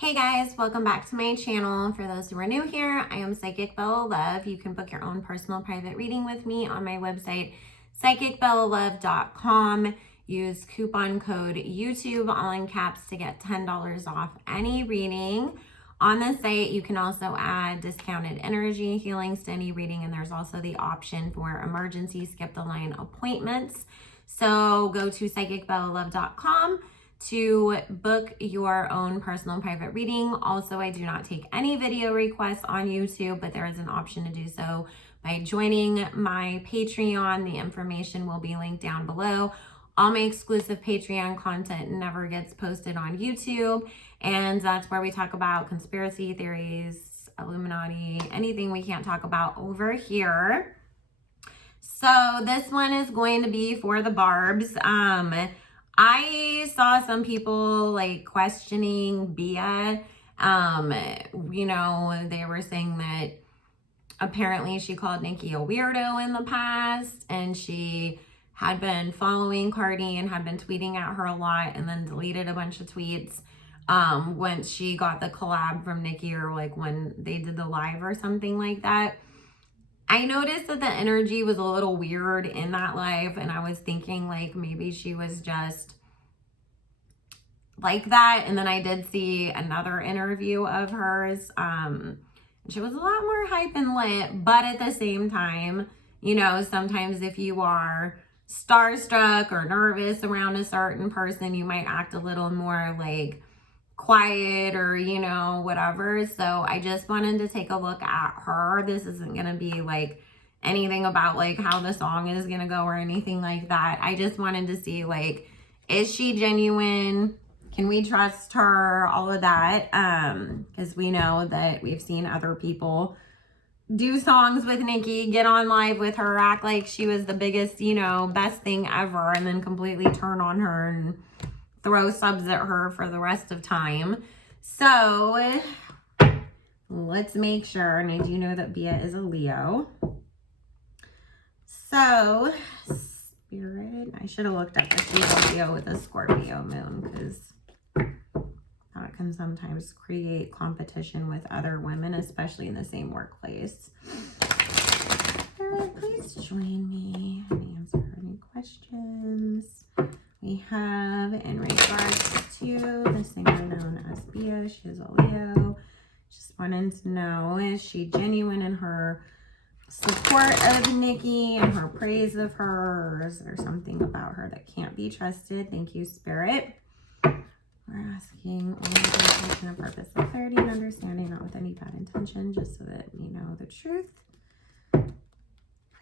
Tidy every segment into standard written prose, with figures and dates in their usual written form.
Hey guys, welcome back to my channel. For those who are new here, I am Psychic Bella Love. You can book your own personal private reading with me on my website, psychicbellalove.com. Use coupon code YouTube, all in caps, to get $10 off any reading. On the site, you can also add discounted energy healings to any reading, and there's also the option for emergency skip the line appointments. So go to psychicbellalove.com to book your own personal private reading. Also, I do not take any video requests on YouTube, but there is an option to do so by joining my Patreon. The information will be linked down below. All my exclusive Patreon content never gets posted on YouTube, and that's where we talk about conspiracy theories, Illuminati, anything we can't talk about over here. So this one is going to be for the Barbs. I saw some people like questioning Bia. They were saying that apparently she called Nicki a weirdo in the past, and she had been following Cardi and had been tweeting at her a lot, and then deleted a bunch of tweets once she got the collab from Nicki, or like when they did the live or something like that. I noticed that the energy was a little weird in that live, and I was thinking like maybe she was just like that. And then I did see another interview of hers. She was a lot more hype and lit, but at the same time, sometimes if you are starstruck or nervous around a certain person, you might act a little more like quiet or whatever. So I just wanted to take a look at her. This isn't gonna be like anything about like how the song is gonna go or anything like that. I just wanted to see like, is she genuine? Can we trust her? All of that, because we know that we've seen other people do songs with Nicki, get on live with her, act like she was the biggest, best thing ever, and then completely turn on her and throw subs at her for the rest of time. So let's make sure. And I do know that Bia is a Leo. So Spirit, I should have looked up if she's a Leo with a Scorpio moon, because that can sometimes create competition with other women, especially in the same workplace. Spirit, please join me and answer any questions we have in regards to the singer known as Bia. She is a Leo. Just wanted to know, is she genuine in her support of Nicki and her praise of her, or is there something about her that can't be trusted? Thank you, Spirit. We're asking only the intention and purpose of clarity and understanding, not with any bad intention, just so that we know the truth.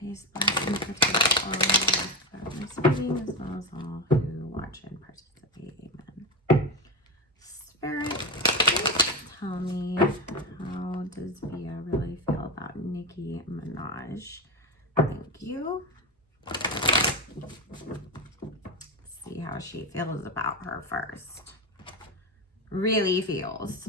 Please bless and protect all of this reading, as well as all who watch and participate. Amen. Spirit, please tell me, how does Bia really feel about Nicki Minaj? Thank you. See how she feels about her first. Really feels.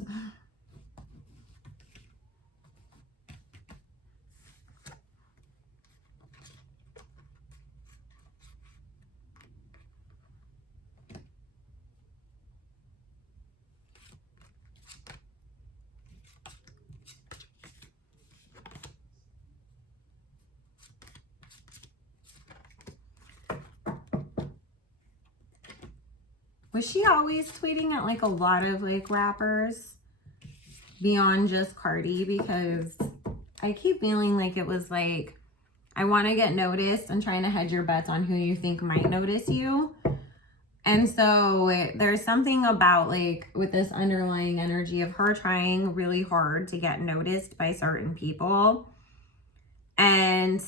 Was she always tweeting at like a lot of like rappers beyond just Cardi? Because I keep feeling like it was like, I want to get noticed, and trying to hedge your bets on who you think might notice you. And so there's something about like with this underlying energy of her trying really hard to get noticed by certain people and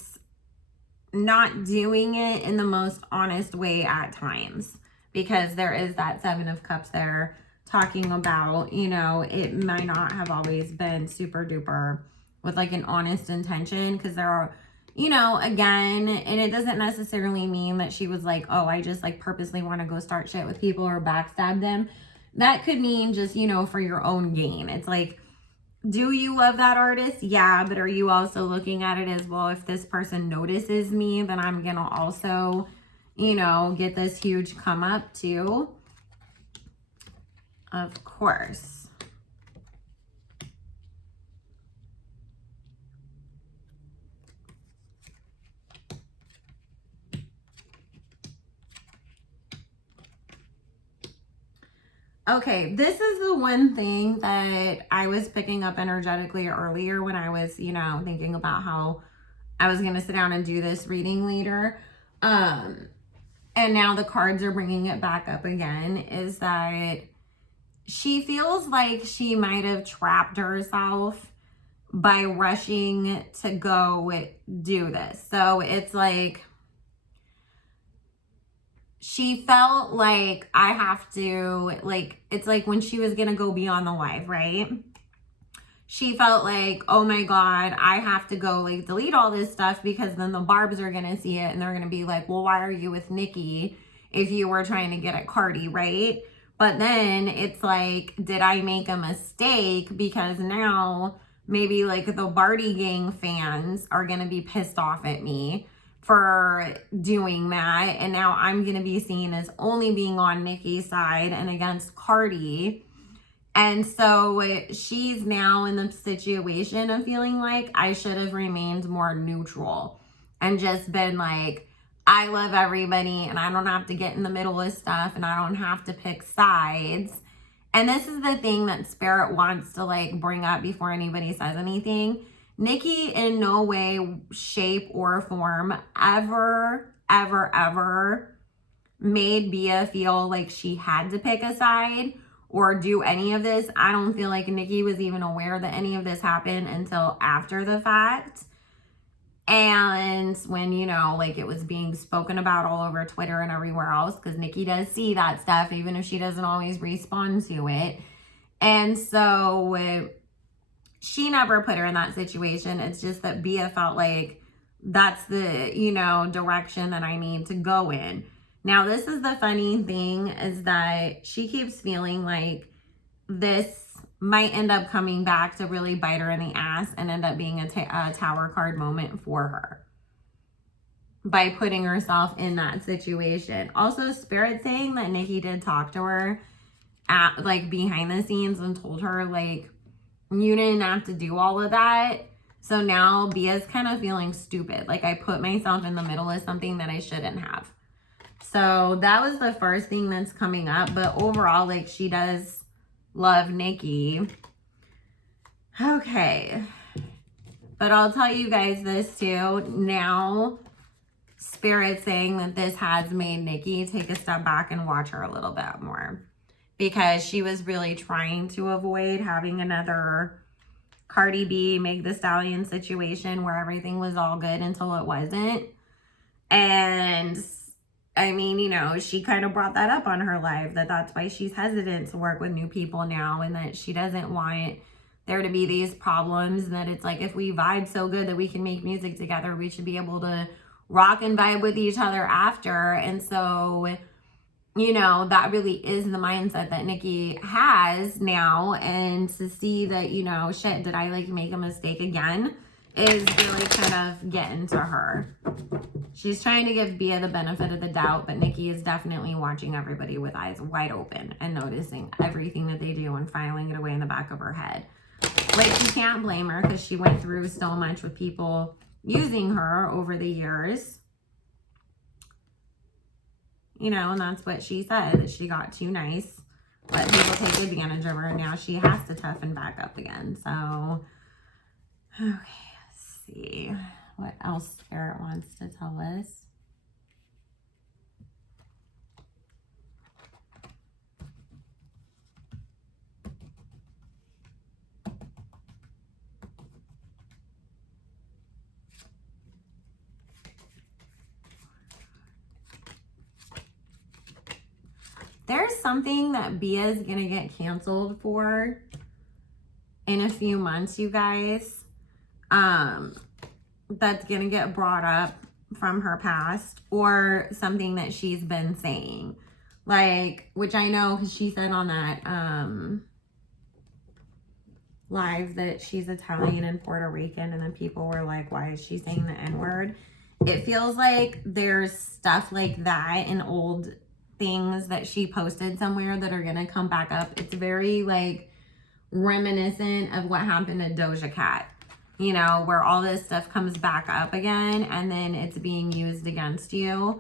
not doing it in the most honest way at times. Because there is that Seven of Cups there talking about, it might not have always been super duper with like an honest intention. Because there are, again, and it doesn't necessarily mean that she was like, oh, I just like purposely want to go start shit with people or backstab them. That could mean just, for your own gain. It's like, do you love that artist? Yeah, but are you also looking at it as, well, if this person notices me, then I'm going to also get this huge come up too. Of course. Okay, this is the one thing that I was picking up energetically earlier when I was, you know, thinking about how I was going to sit down and do this reading later. And now the cards are bringing it back up again, is that she feels like she might have trapped herself by rushing to go do this. So it's like she felt like I have to, like, it's like when she was going to go be on the live, right? She felt like, oh my God, I have to go like delete all this stuff because then the Barbs are going to see it and they're going to be like, well, why are you with Nicki if you were trying to get at Cardi, right? But then it's like, did I make a mistake? Because now maybe like the Barty Gang fans are going to be pissed off at me for doing that. And now I'm going to be seen as only being on Nicki's side and against Cardi. And so she's now in the situation of feeling like I should have remained more neutral and just been like, I love everybody and I don't have to get in the middle of stuff and I don't have to pick sides. And this is the thing that Spirit wants to like bring up before anybody says anything. Nicki in no way, shape, or form ever made Bia feel like she had to pick a side or do any of this. I don't feel like Nicki was even aware that any of this happened until after the fact. And when, you know, like it was being spoken about all over Twitter and everywhere else, because Nicki does see that stuff, even if she doesn't always respond to it. And so she never put her in that situation. It's just that Bia felt like that's the, you know, direction that I need to go in. Now, this is the funny thing is that she keeps feeling like this might end up coming back to really bite her in the ass and end up being a tower card moment for her by putting herself in that situation. Also, Spirit saying that Nicki did talk to her at like behind the scenes and told her like, you didn't have to do all of that. So now Bia's kind of feeling stupid. Like I put myself in the middle of something that I shouldn't have. So that was the first thing that's coming up. But overall, like she does love Nicki. Okay. But I'll tell you guys this too. Now, Spirit saying that this has made Nicki take a step back and watch her a little bit more. Because she was really trying to avoid having another Cardi B, Meg Thee Stallion situation where everything was all good until it wasn't. And I mean, you know, she kind of brought that up on her live, that that's why she's hesitant to work with new people now and that she doesn't want there to be these problems. And that it's like, if we vibe so good that we can make music together, we should be able to rock and vibe with each other after. And so, you know, that really is the mindset that Nicki has now. And to see that, you know, shit, did I like make a mistake again? Is really kind of getting to her. She's trying to give Bia the benefit of the doubt, but Nicki is definitely watching everybody with eyes wide open and noticing everything that they do and filing it away in the back of her head. Like, you can't blame her because she went through so much with people using her over the years. You know, and that's what she said, that she got too nice. Let people take advantage of her. Now she has to toughen back up again. So, okay, let's see what else Spirit wants to tell us. There's something that Bia is going to get canceled for in a few months, you guys. That's going to get brought up from her past or something that she's been saying. Like, which I know because she said on that live that she's Italian and Puerto Rican, and then people were like, why is she saying the N-word? It feels like there's stuff like that in old things that she posted somewhere that are gonna come back up. It's very like reminiscent of what happened to Doja Cat, you know, where all this stuff comes back up again and then it's being used against you.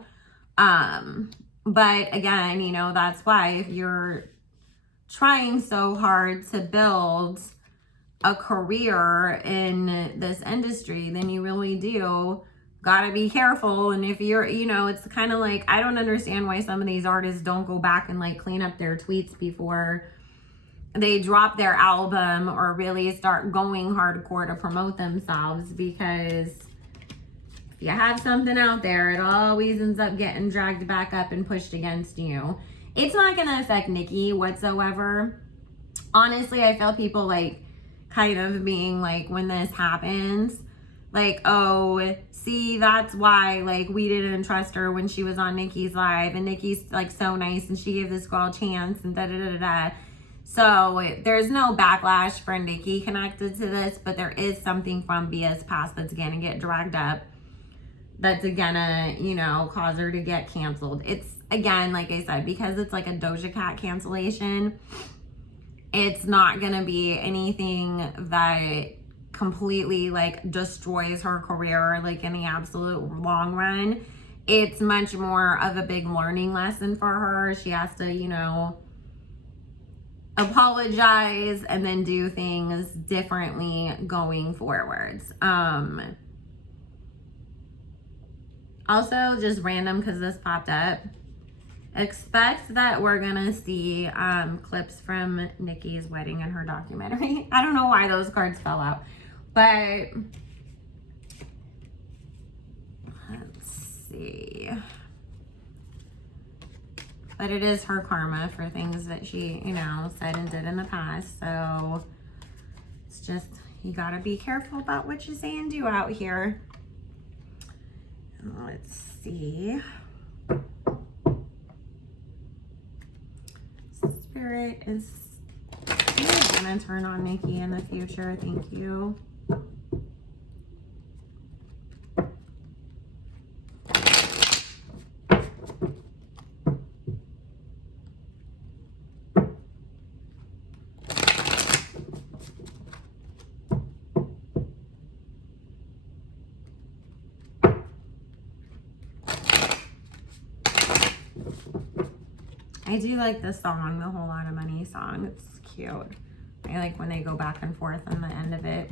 But again, you know, that's why if you're trying so hard to build a career in this industry, then you really do gotta be careful. And if you're, you know, it's kind of like, I don't understand why some of these artists don't go back and like clean up their tweets before they drop their album or really start going hardcore to promote themselves, because if you have something out there, it always ends up getting dragged back up and pushed against you. It's not gonna affect Nicki whatsoever. Honestly, I feel people like kind of being like, when this happens, like, oh, see, that's why like we didn't trust her when she was on Nicki's live, and Nicki's like so nice and she gave this girl a chance and da da da da. So there's no backlash for Nicki connected to this, but there is something from Bia's past that's gonna get dragged up, that's gonna, you know, cause her to get canceled. It's, again, like I said, because it's like a Doja Cat cancellation, it's not gonna be anything that completely like destroys her career like in the absolute long run. It's much more of a big learning lesson for her. She has to, you know, apologize and then do things differently going forwards. Also, just random because this popped up, expect that we're gonna see clips from Nicki's wedding and her documentary. I don't know why those cards fell out, but let's see. But it is her karma for things that she, you know, said and did in the past. So it's just, you gotta be careful about what you say and do out here. Let's see. Spirit is gonna turn on Nicki in the future. Thank you. I do like this song, the Whole Lot of Money song. It's cute. I like when they go back and forth on the end of it.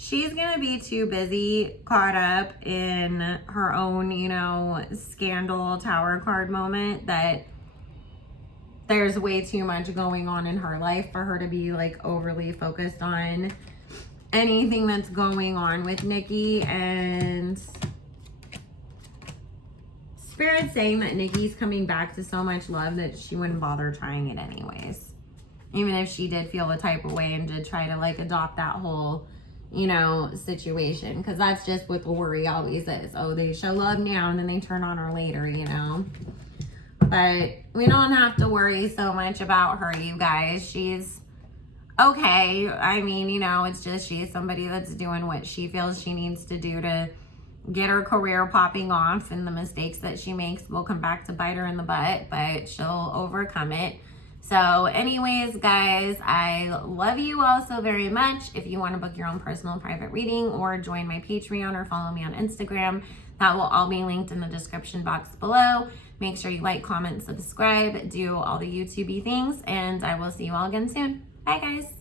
She's gonna be too busy caught up in her own, you know, scandal tower card moment that there's way too much going on in her life for her to be like overly focused on anything that's going on with Nicki. And Spirit's saying that Nicki's coming back to so much love that she wouldn't bother trying it anyways. Even if she did feel the type of way and did try to like adopt that whole, you know, situation, because that's just what the worry always is. Oh, they show love now and then they turn on her later, you know. But we don't have to worry so much about her, you guys. She's okay. I mean, you know, it's just she's somebody that's doing what she feels she needs to do to get her career popping off, and the mistakes that she makes will come back to bite her in the butt, but she'll overcome it. So anyways, guys, I love you all so very much. If you want to book your own personal private reading or join my Patreon or follow me on Instagram, that will all be linked in the description box below. Make sure you like, comment, subscribe, do all the YouTube-y things, and I will see you all again soon. Bye, guys.